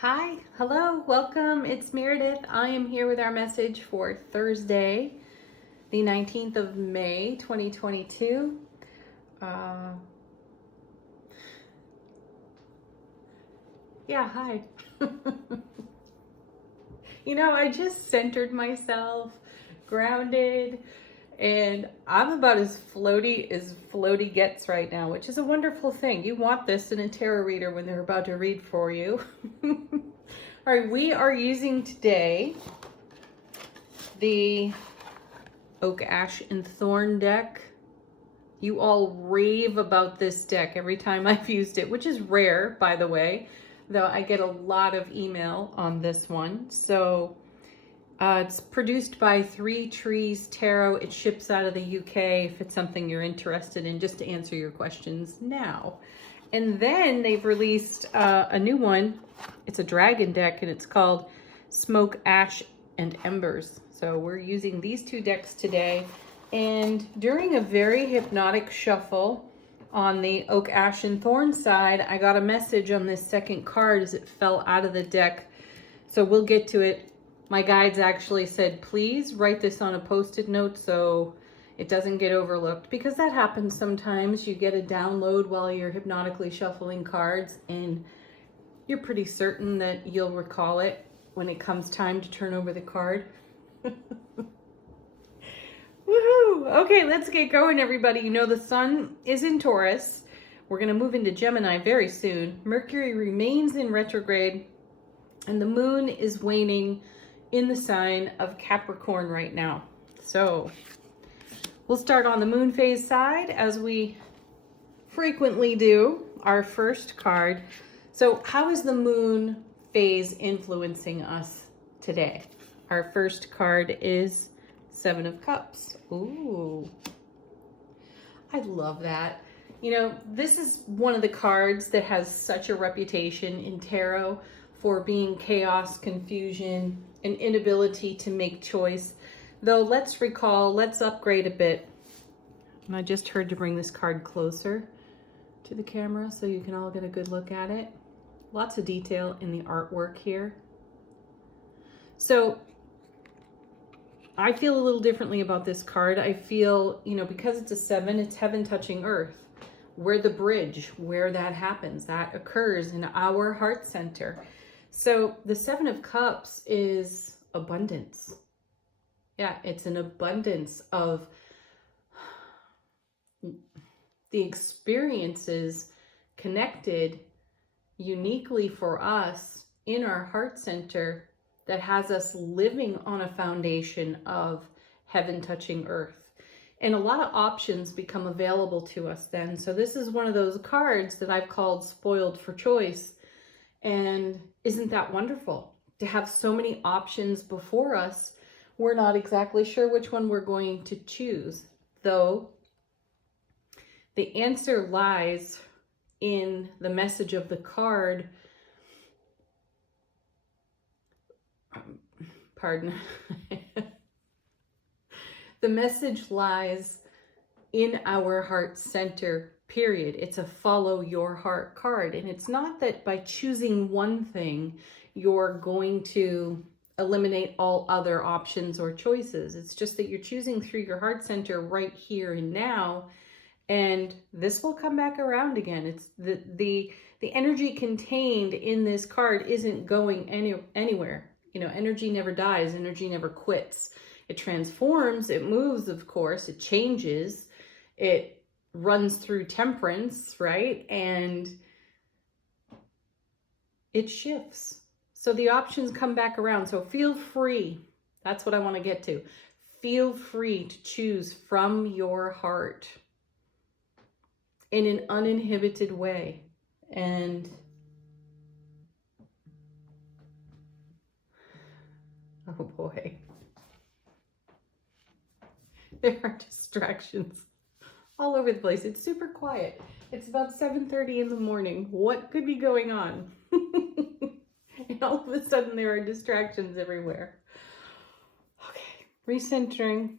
Hi, hello, welcome. It's Meredith. I am here with our message for Thursday, the 19th of May, 2022. Hi. I just centered myself, grounded, and I'm about as floaty gets right now, which is a wonderful thing. You want this in a tarot reader when they're about to read for you. All right, we are using today the Oak, Ash, and Thorn deck. You all rave about this deck every time I've used it, which is rare, by the way, though I get a lot of email on this one. So it's produced by Three Trees Tarot. It ships out of the UK if it's something you're interested in, just to answer your questions now. And then they've released a new one. It's a dragon deck, and it's called Smoke, Ash, and Embers. So we're using these two decks today. And during a very hypnotic shuffle on the Oak, Ash, and Thorn side, I got a message on this second card as it fell out of the deck. So we'll get to it. My guides actually said, please write this on a Post-it note so it doesn't get overlooked, because that happens sometimes. You get a download while you're hypnotically shuffling cards and you're pretty certain that you'll recall it when it comes time to turn over the card. Woohoo! Okay, let's get going, everybody. You know, the sun is in Taurus. We're going to move into Gemini very soon. Mercury remains in retrograde, and the moon is waning in the sign of Capricorn right now. So we'll start on the moon phase side, as we frequently do. Our first card. So how is the moon phase influencing us today? Our first card is Seven of Cups. Ooh, I love that. You know, this is one of the cards that has such a reputation in tarot for being chaos, confusion, and inability to make choice. Though let's upgrade a bit. And I just heard to bring this card closer to the camera so you can all get a good look at it. Lots of detail in the artwork here. So I feel a little differently about this card. I feel, because it's a 7, it's heaven touching earth. We're the bridge where that happens. That occurs in our heart center. So the 7 of Cups is abundance. Yeah, it's an abundance of the experiences connected uniquely for us in our heart center that has us living on a foundation of heaven touching earth. And a lot of options become available to us then. So this is one of those cards that I've called spoiled for choice. And isn't that wonderful to have so many options before us? We're not exactly sure which one we're going to choose, though the answer lies in the message of the card. Pardon. The message lies in our heart center, period. It's a follow your heart card. And it's not that by choosing one thing, you're going to eliminate all other options or choices. It's just that you're choosing through your heart center right here and now. And this will come back around again. It's the energy contained in this card isn't going anywhere. Energy never dies. Energy never quits. It transforms. It moves, of course. It changes. It runs through temperance, right? And it shifts. So the options come back around. So feel free. That's what I want to get to. Feel free to choose from your heart in an uninhibited way. And oh boy, there are distractions all over the place. It's super quiet. It's about 7:30 in the morning. What could be going on? And all of a sudden there are distractions everywhere. Okay, recentering.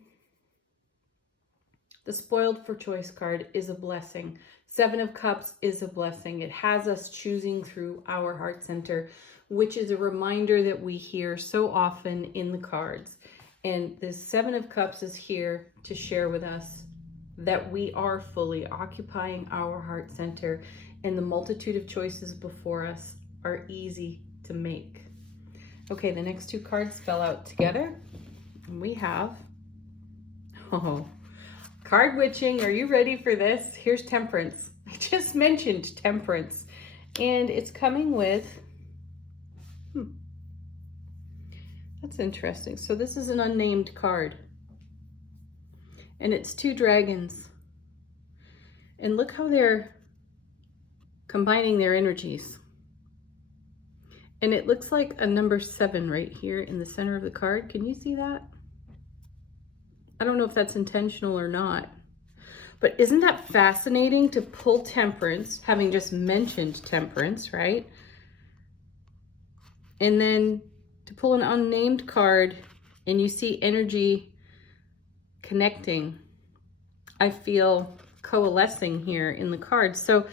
The spoiled for choice card is a blessing. Seven of Cups is a blessing. It has us choosing through our heart center, which is a reminder that we hear so often in the cards. And the Seven of Cups is here to share with us that we are fully occupying our heart center, and the multitude of choices before us are easy to make. Okay, the next two cards fell out together. And we have, card witching. Are you ready for this? Here's Temperance. I just mentioned Temperance, and it's coming with, that's interesting. So this is an unnamed card, and it's two dragons. And look how they're combining their energies. And it looks like a number 7 right here in the center of the card. Can you see that? I don't know if that's intentional or not. But isn't that fascinating to pull Temperance, having just mentioned Temperance, right? And then to pull an unnamed card and you see energy connecting. I feel coalescing here in the cards. So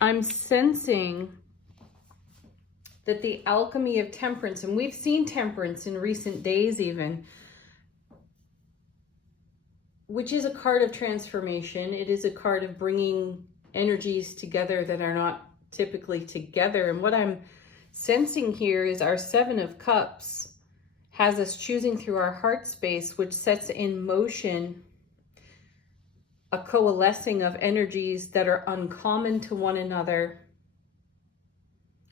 I'm sensing that the alchemy of Temperance, and we've seen Temperance in recent days even, which is a card of transformation. It is a card of bringing energies together that are not typically together. And what I'm sensing here is our Seven of Cups has us choosing through our heart space, which sets in motion a coalescing of energies that are uncommon to one another,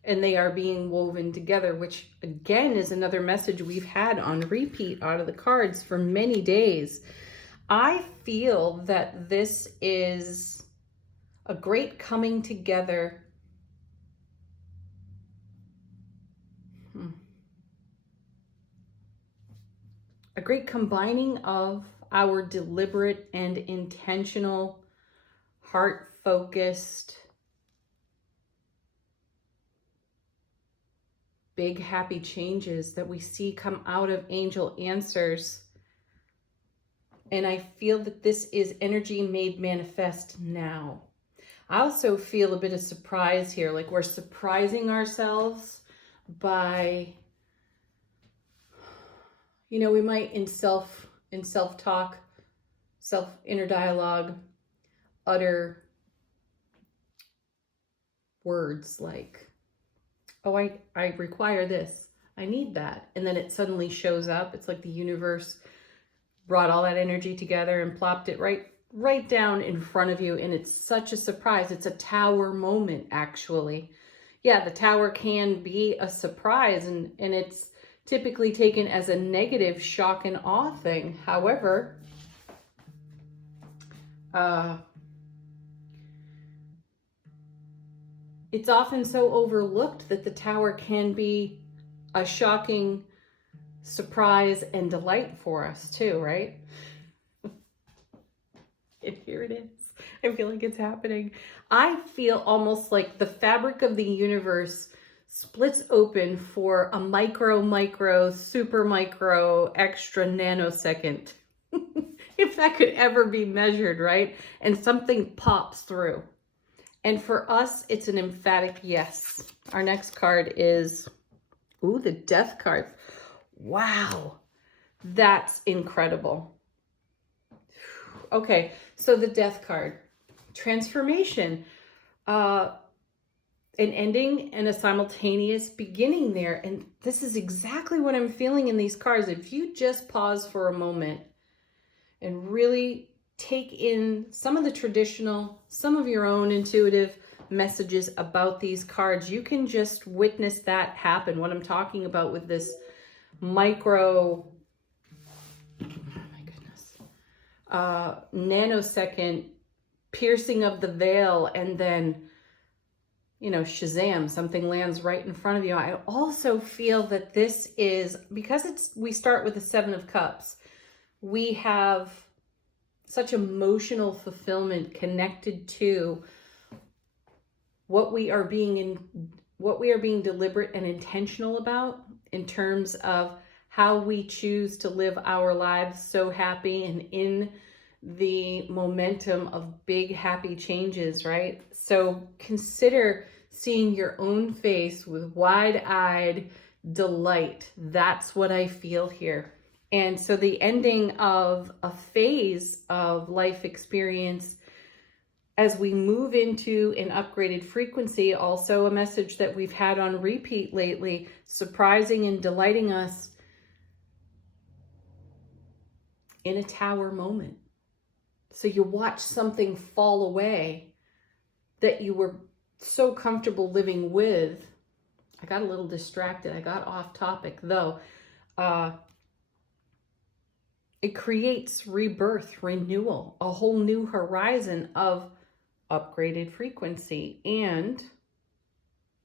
and they are being woven together, which again is another message we've had on repeat out of the cards for many days. I feel that this is a great coming together. A great combining of our deliberate and intentional, heart-focused, big happy changes that we see come out of angel answers. And I feel that this is energy made manifest now. I also feel a bit of surprise here, like we're surprising ourselves by, we might in self-talk, inner dialogue, utter words like, oh, I require this, I need that. And then it suddenly shows up. It's like the universe brought all that energy together and plopped it right down in front of you. And it's such a surprise. It's a tower moment, actually. Yeah, the tower can be a surprise, and it's typically taken as a negative shock and awe thing. However, it's often so overlooked that the tower can be a shocking surprise and delight for us too, right? And here it is. I feel like it's happening. I feel almost like the fabric of the universe splits open for a micro, super micro, extra nanosecond. If that could ever be measured, right? And something pops through. And for us, it's an emphatic yes. Our next card is, the Death card. Wow, that's incredible. Okay, so the Death card, transformation, an ending and a simultaneous beginning there. And this is exactly what I'm feeling in these cards. If you just pause for a moment and really take in some of the traditional, some of your own intuitive messages about these cards, you can just witness that happen. What I'm talking about with this micro, nanosecond piercing of the veil, and then, Shazam, something lands right in front of you. I also feel that this is, because we start with the Seven of Cups, we have such emotional fulfillment connected to what we are being deliberate and intentional about in terms of how we choose to live our lives so happy and in the momentum of big happy changes, right? So consider seeing your own face with wide-eyed delight. That's what I feel here. And so the ending of a phase of life experience as we move into an upgraded frequency, also a message that we've had on repeat lately, surprising and delighting us in a tower moment. So you watch something fall away that you were so comfortable living with. I got a little distracted. I got off topic though. It creates rebirth, renewal, a whole new horizon of upgraded frequency. And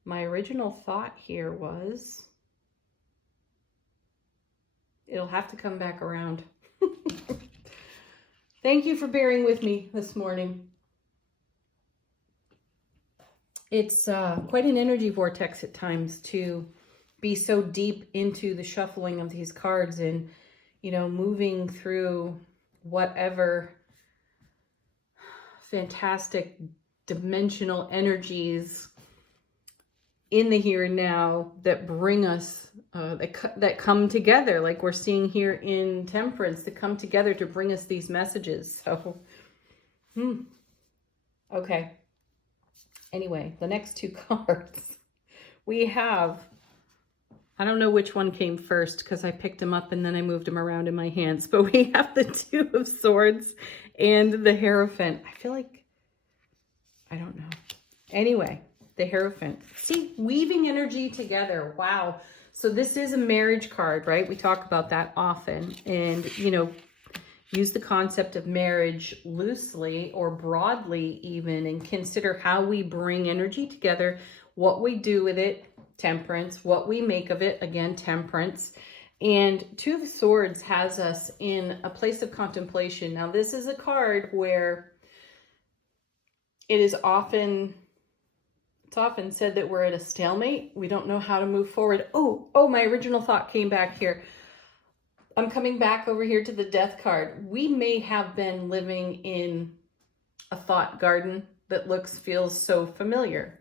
my original thought here was, it'll have to come back around. Thank you for bearing with me this morning. It's quite an energy vortex at times to be so deep into the shuffling of these cards and, you know, moving through whatever fantastic dimensional energies in the here and now that bring us, that come together, like we're seeing here in Temperance, that come together to bring us these messages. So, okay. Anyway, the next two cards we have, I don't know which one came first because I picked them up and then I moved them around in my hands, but we have the Two of Swords and the Hierophant. I feel like, I don't know. Anyway, the Hierophant. See, weaving energy together. Wow. So this is a marriage card, right? We talk about that often, and, you know, use the concept of marriage loosely or broadly even, and consider how we bring energy together, what we do with it, Temperance, what we make of it, again, Temperance. And Two of Swords has us in a place of contemplation. Now, this is a card where it is often said that we're at a stalemate. We don't know how to move forward. Oh, my original thought came back here. I'm coming back over here to the Death card. We may have been living in a thought garden that feels so familiar.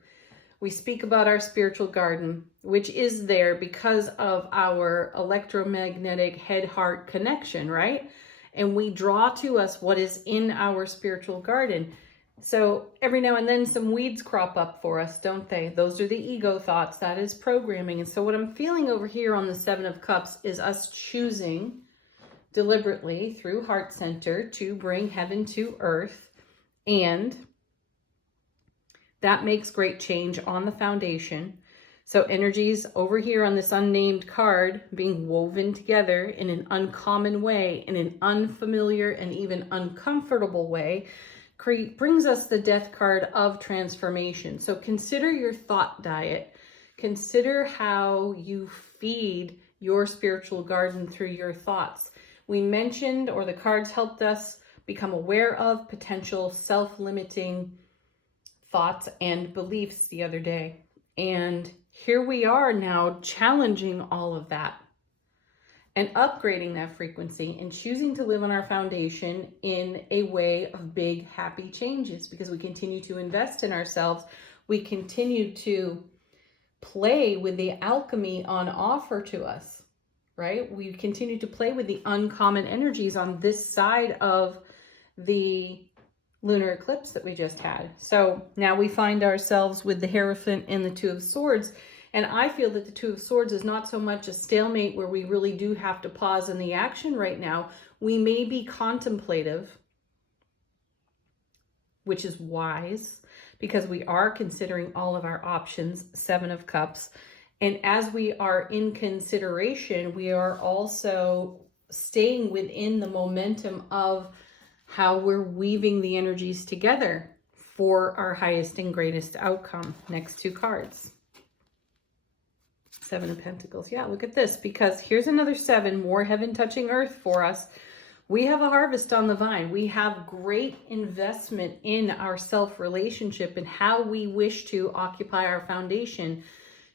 We speak about our spiritual garden, which is there because of our electromagnetic head-heart connection, right? And we draw to us what is in our spiritual garden. So every now and then some weeds crop up for us, don't they? Those are the ego thoughts. That is programming. And so what I'm feeling over here on the Seven of Cups is us choosing deliberately through Heart Center to bring heaven to earth. And that makes great change on the foundation. So energies over here on this unnamed card being woven together in an uncommon way, in an unfamiliar and even uncomfortable way, brings us the Death card of transformation. So consider your thought diet. Consider how you feed your spiritual garden through your thoughts. We mentioned, or the cards helped us become aware of potential self-limiting thoughts and beliefs the other day. And here we are now challenging all of that and upgrading that frequency and choosing to live on our foundation in a way of big, happy changes, because we continue to invest in ourselves. We continue to play with the alchemy on offer to us, right? We continue to play with the uncommon energies on this side of the lunar eclipse that we just had. So now we find ourselves with the Hierophant and the Two of Swords. And I feel that the Two of Swords is not so much a stalemate where we really do have to pause in the action right now. We may be contemplative, which is wise, because we are considering all of our options, Seven of Cups. And as we are in consideration, we are also staying within the momentum of how we're weaving the energies together for our highest and greatest outcome. Next two cards. Seven of Pentacles. Yeah, look at this, because here's another seven, more heaven touching earth for us. We have a harvest on the vine. We have great investment in our self-relationship and how we wish to occupy our foundation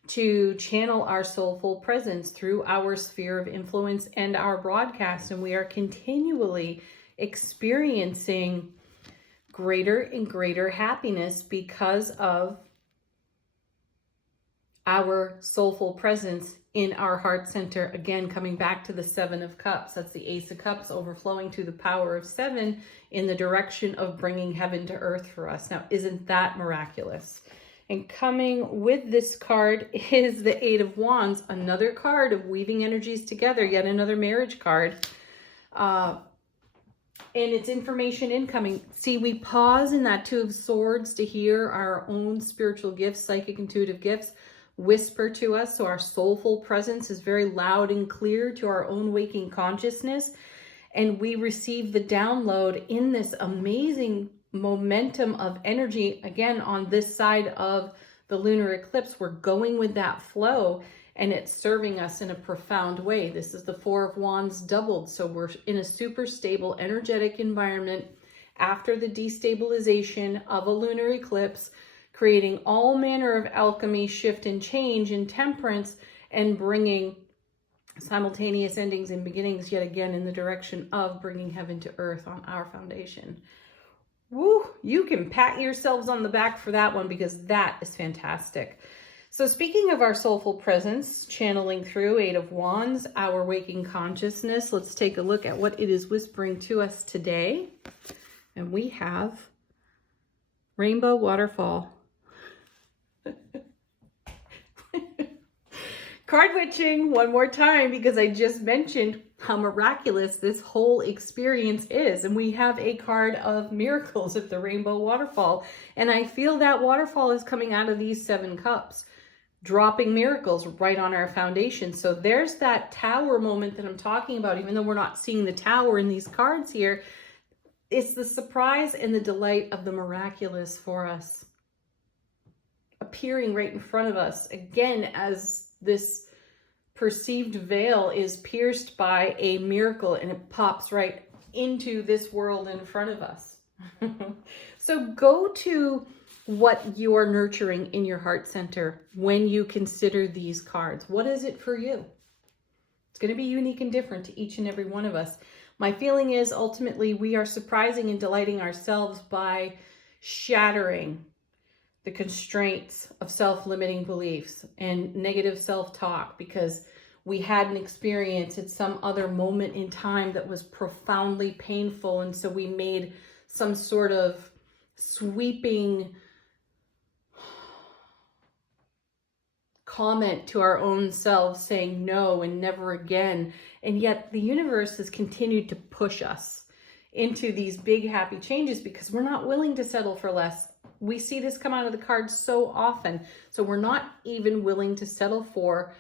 to channel our soulful presence through our sphere of influence and our broadcast. And we are continually experiencing greater and greater happiness because of our soulful presence in our heart center. Again, coming back to the Seven of Cups. That's the Ace of Cups overflowing to the power of seven in the direction of bringing heaven to earth for us. Now, isn't that miraculous? And coming with this card is the Eight of Wands, another card of weaving energies together, yet another marriage card. And it's information incoming. See, we pause in that Two of Swords to hear our own spiritual gifts, psychic, intuitive gifts, whisper to us. So our soulful presence is very loud and clear to our own waking consciousness. And we receive the download in this amazing momentum of energy. Again, on this side of the lunar eclipse, we're going with that flow and it's serving us in a profound way. This is the Four of Wands doubled. So we're in a super stable, energetic environment after the destabilization of a lunar eclipse, creating all manner of alchemy, shift and change and temperance, and bringing simultaneous endings and beginnings yet again in the direction of bringing heaven to earth on our foundation. Woo! You can pat yourselves on the back for that one because that is fantastic. So speaking of our soulful presence, channeling through Eight of Wands, our waking consciousness, let's take a look at what it is whispering to us today. And we have Rainbow Waterfall. Card witching one more time because I just mentioned how miraculous this whole experience is. And we have a card of miracles at the Rainbow Waterfall. And I feel that waterfall is coming out of these Seven Cups, dropping miracles right on our foundation. So there's that tower moment that I'm talking about, even though we're not seeing the tower in these cards here. It's the surprise and the delight of the miraculous for us, appearing right in front of us. Again, as this perceived veil is pierced by a miracle and it pops right into this world in front of us. So go to what you're nurturing in your heart center when you consider these cards. What is it for you? It's going to be unique and different to each and every one of us. My feeling is ultimately we are surprising and delighting ourselves by shattering the constraints of self-limiting beliefs and negative self-talk because we had an experience at some other moment in time that was profoundly painful. And so we made some sort of sweeping comment to our own selves saying no and never again. And yet the universe has continued to push us into these big happy changes because we're not willing to settle for less. We see this come out of the cards so often. So we're not even willing to settle for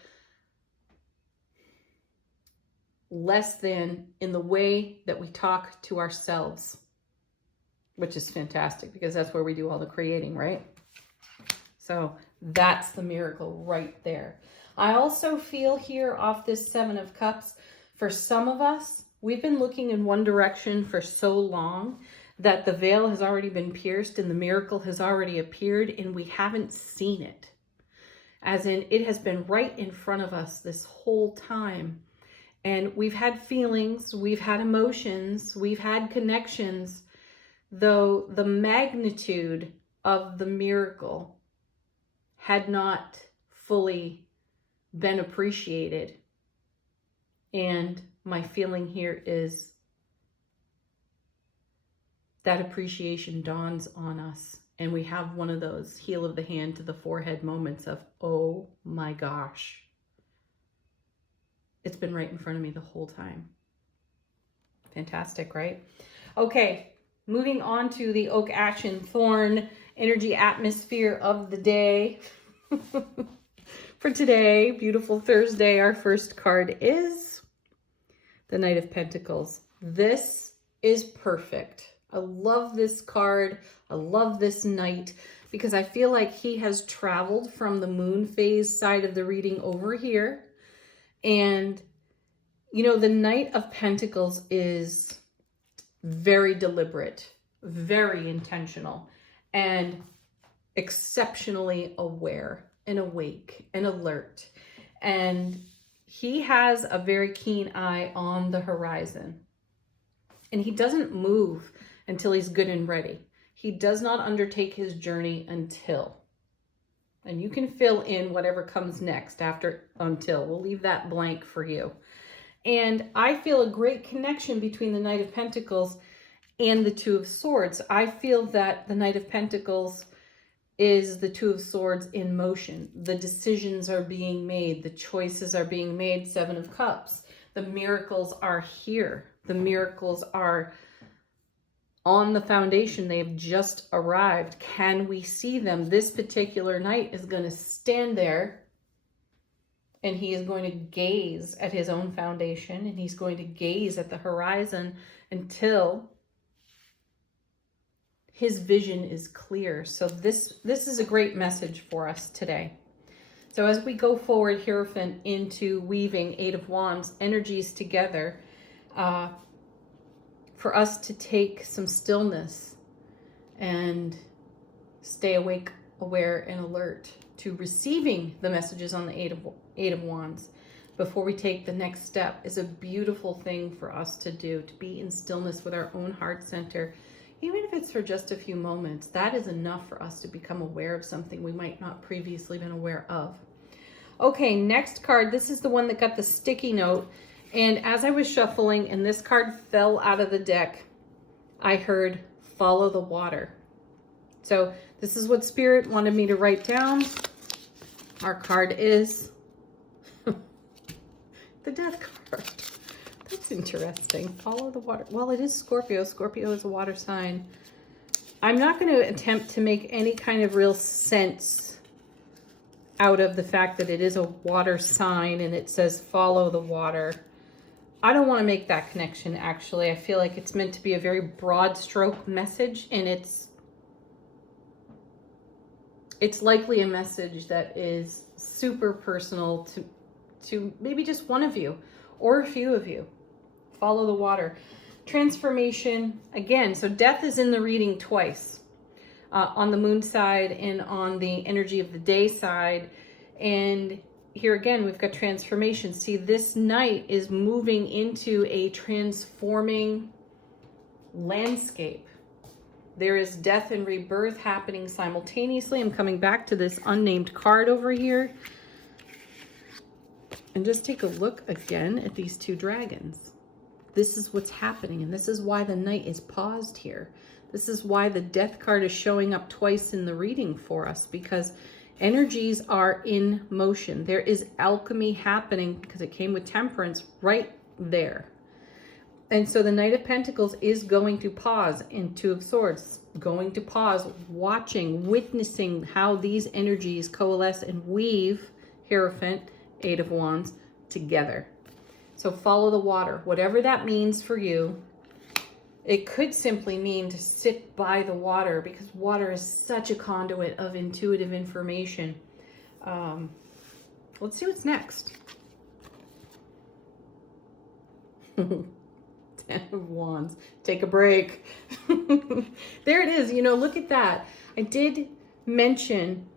less than in the way that we talk to ourselves, which is fantastic because that's where we do all the creating, right? So that's the miracle right there. I also feel here off this Seven of Cups, for some of us, we've been looking in one direction for so long that the veil has already been pierced and the miracle has already appeared and we haven't seen it. As in, it has been right in front of us this whole time. And we've had feelings, we've had emotions, we've had connections, though the magnitude of the miracle had not fully been appreciated. And my feeling here is that appreciation dawns on us. And we have one of those heel of the hand to the forehead moments of, oh my gosh, it's been right in front of me the whole time. Fantastic, right? Okay, moving on to the Oak Ash and Thorn energy atmosphere of the day. For today, beautiful Thursday, our first card is the Knight of Pentacles. This is perfect. I love this card. I love this knight because I feel like he has traveled from the moon phase side of the reading over here. And, you know, the Knight of Pentacles is very deliberate, very intentional, and exceptionally aware and awake and alert. And he has a very keen eye on the horizon. And he doesn't move until he's good and ready. He does not undertake his journey until. And you can fill in whatever comes next after until. We'll leave that blank for you. And I feel a great connection between the Knight of Pentacles and the Two of Swords. I feel that the Knight of Pentacles is the Two of Swords in motion. The decisions are being made. The choices are being made. Seven of Cups. The miracles are here. The miracles are on the foundation. They have just arrived. Can we see them? This particular knight is going to stand there and he is going to gaze at his own foundation, and he's going to gaze at the horizon until his vision is clear. So this is a great message for us today. So as we go forward, Hierophant, into weaving Eight of Wands energies together, for us to take some stillness and stay awake, aware, and alert to receiving the messages on the Eight of Wands before we take the next step is a beautiful thing for us to do, to be in stillness with our own heart center. Even if it's for just a few moments, that is enough for us to become aware of something we might not previously been aware of. Okay, next card. This is the one that got the sticky note. And as I was shuffling and this card fell out of the deck, I heard follow the water. So this is what Spirit wanted me to write down. Our card is the Death card. That's interesting. Follow the water. Well, it is Scorpio. Scorpio is a water sign. I'm not going to attempt to make any kind of real sense out of the fact that it is a water sign and it says follow the water. I don't want to make that connection, actually. I feel like it's meant to be a very broad stroke message, and it's likely a message that is super personal to maybe just one of you or a few of you. Follow the water. Transformation, again, so death is in the reading twice, on the moon side and on the energy of the day side. And here again, we've got transformation. See, this knight is moving into a transforming landscape. There is death and rebirth happening simultaneously. I'm coming back to this unnamed card over here. And just take a look again at these two dragons. This is what's happening, and this is why the knight is paused here. This is why the death card is showing up twice in the reading for us, because energies are in motion. There is alchemy happening because it came with temperance right there. And so the Knight of Pentacles is going to pause in Two of Swords, going to pause, watching, witnessing how these energies coalesce and weave Hierophant, Eight of Wands, together. So follow the water, whatever that means for you. It could simply mean to sit by the water, because water is such a conduit of intuitive information. Let's see what's next. 10 of Wands. Take a break. There it is. You know, look at that. I did mention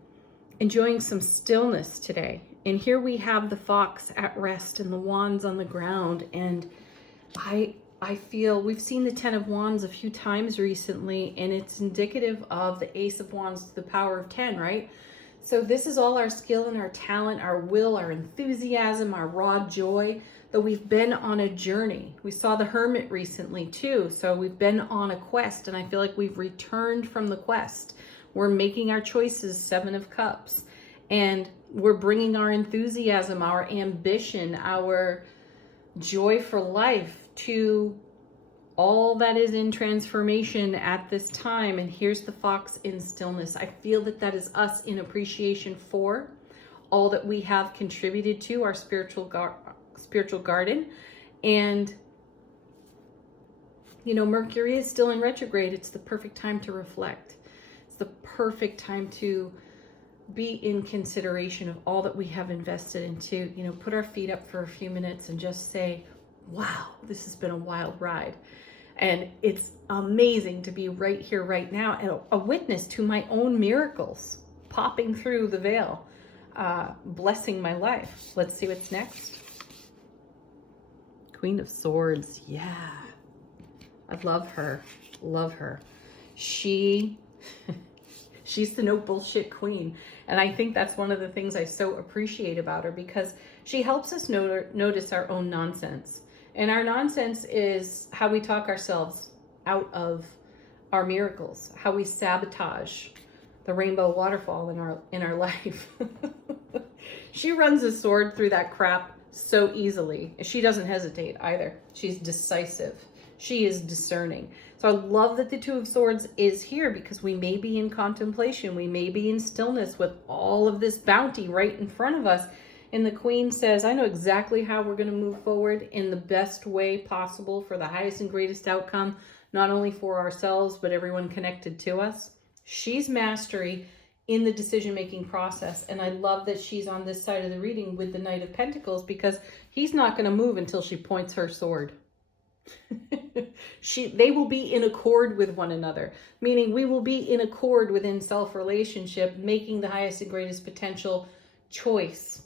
enjoying some stillness today. And here we have the fox at rest and the wands on the ground. And I feel we've seen the 10 of Wands a few times recently, and it's indicative of the Ace of Wands to the power of 10, right? So this is all our skill and our talent, our will, our enthusiasm, our raw joy, that we've been on a journey. We saw the Hermit recently too. So we've been on a quest, and I feel like we've returned from the quest. We're making our choices, 7 of Cups, and we're bringing our enthusiasm, our ambition, our joy for life to all that is in transformation at this time. And here's the fox in stillness. I feel that that is us in appreciation for all that we have contributed to our spiritual garden. And you know, Mercury is still in retrograde. It's the perfect time to reflect. It's the perfect time to be in consideration of all that we have invested into, you know, put our feet up for a few minutes and just say, wow, this has been a wild ride. And it's amazing to be right here, right now, and a witness to my own miracles popping through the veil, blessing my life. Let's see what's next. Queen of Swords. Yeah. I love her. Love her. She's the no bullshit queen. And I think that's one of the things I so appreciate about her, because she helps us notice our own nonsense. And our nonsense is how we talk ourselves out of our miracles, how we sabotage the rainbow waterfall in our life. She runs a sword through that crap so easily. She doesn't hesitate either. She's decisive. She is discerning. So I love that the Two of Swords is here, because we may be in contemplation. We may be in stillness with all of this bounty right in front of us. And the Queen says, I know exactly how we're going to move forward in the best way possible for the highest and greatest outcome, not only for ourselves, but everyone connected to us. She's mastery in the decision-making process. And I love that she's on this side of the reading with the Knight of Pentacles, because he's not going to move until she points her sword. They will be in accord with one another, meaning we will be in accord within self-relationship, making the highest and greatest potential choice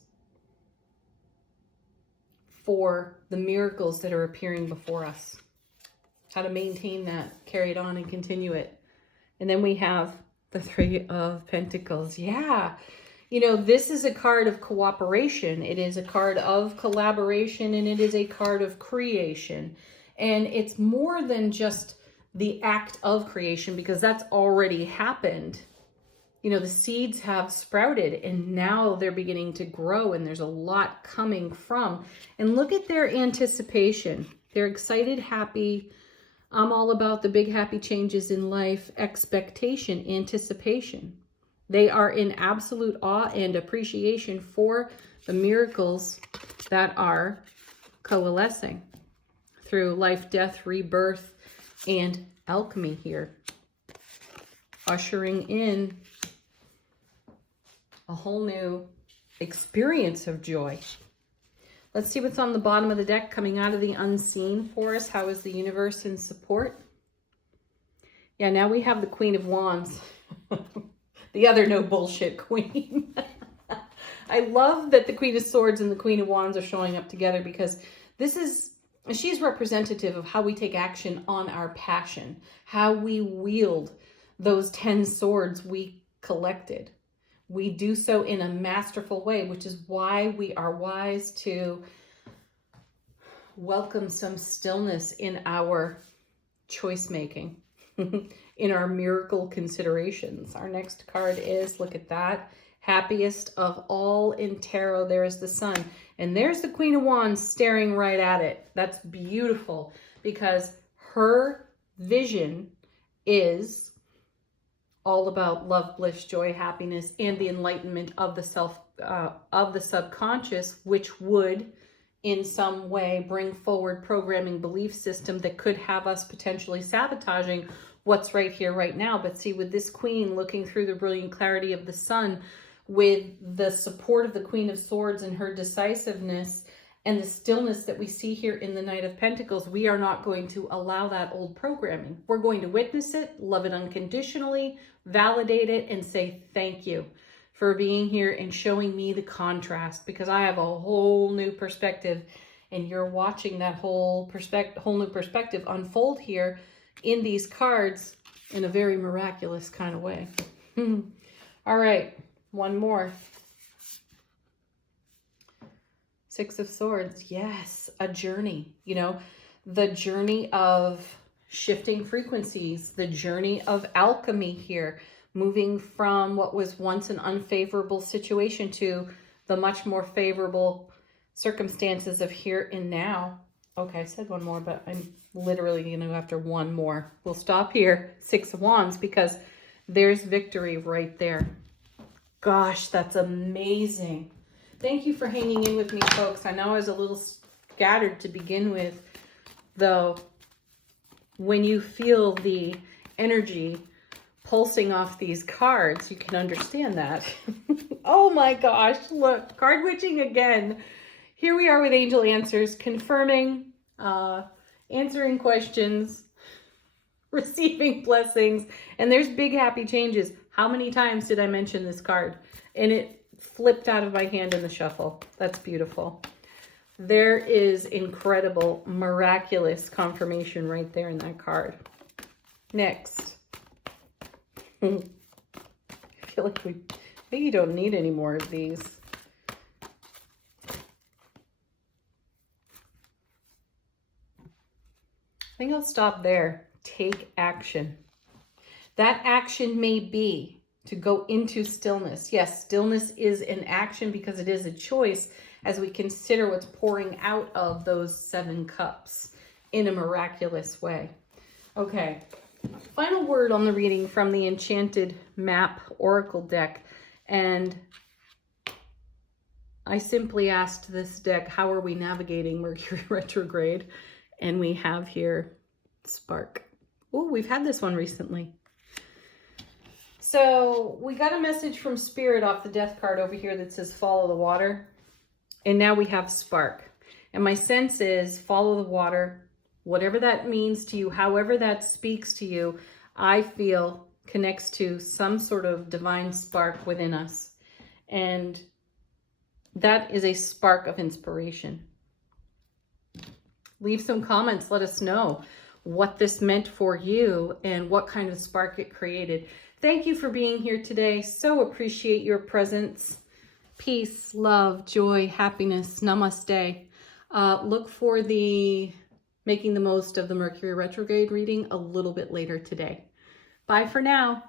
for the miracles that are appearing before us. How to maintain that, carry it on, and continue it. And then we have the Three of Pentacles. Yeah. You know, this is a card of cooperation. It is a card of collaboration, and it is a card of creation. And it's more than just the act of creation, because that's already happened. You know, the seeds have sprouted and now they're beginning to grow, and there's a lot coming from. And look at their anticipation. They're excited, happy. I'm all about the big happy changes in life, expectation, anticipation. They are in absolute awe and appreciation for the miracles that are coalescing through life, death, rebirth, and alchemy here. Ushering in a whole new experience of joy. Let's see what's on the bottom of the deck coming out of the unseen for us. How is the universe in support? Yeah, now we have the Queen of Wands. The other no bullshit queen. I love that the Queen of Swords and the Queen of Wands are showing up together, because she's representative of how we take action on our passion, how we wield those 10 swords we collected. We do so in a masterful way, which is why we are wise to welcome some stillness in our choice making, in our miracle considerations. Our next card is, look at that, happiest of all in tarot. There is the Sun, and there's the Queen of Wands staring right at it. That's beautiful, because her vision is all about love, bliss, joy, happiness, and the enlightenment of the subconscious, which would in some way bring forward programming belief system that could have us potentially sabotaging what's right here, right now. But see, with this Queen looking through the brilliant clarity of the Sun, with the support of the Queen of Swords and her decisiveness and the stillness that we see here in the Knight of Pentacles, we are not going to allow that old programming. We're going to witness it, love it unconditionally, validate it, and say thank you for being here and showing me the contrast, because I have a whole new perspective, and you're watching that whole new perspective unfold here in these cards in a very miraculous kind of way. All right, one more. Six of Swords. Yes, a journey, you know, the journey of shifting frequencies, the journey of alchemy here, moving from what was once an unfavorable situation to the much more favorable circumstances of here and now. Okay, I said one more, but I'm literally going to go after one more. We'll stop here. Six of Wands, because there's victory right there. Gosh, that's amazing. Thank you for hanging in with me, folks. I know I was a little scattered to begin with, though. When you feel the energy pulsing off these cards, you can understand that. Oh my gosh, look, card witching again. Here we are with angel answers, confirming, answering questions, receiving blessings, and there's big happy changes. How many times did I mention this card? And it flipped out of my hand in the shuffle. That's beautiful. There is incredible, miraculous confirmation right there in that card. Next. I feel like maybe you don't need any more of these. I think I'll stop there. Take action. That action may be to go into stillness. Yes, stillness is an action because it is a choice as we consider what's pouring out of those 7 cups in a miraculous way. Okay, final word on the reading from the Enchanted Map Oracle deck. And I simply asked this deck, how are we navigating Mercury retrograde? And we have here Spark. Oh, we've had this one recently. So we got a message from Spirit off the death card over here that says follow the water. And now we have Spark. And my sense is follow the water, whatever that means to you, however that speaks to you, I feel connects to some sort of divine spark within us. And that is a spark of inspiration. Leave some comments. Let us know what this meant for you and what kind of spark it created. Thank you for being here today. So appreciate your presence. Peace, love, joy, happiness. Namaste. Look for the Making the Most of the Mercury retrograde reading a little bit later today. Bye for now.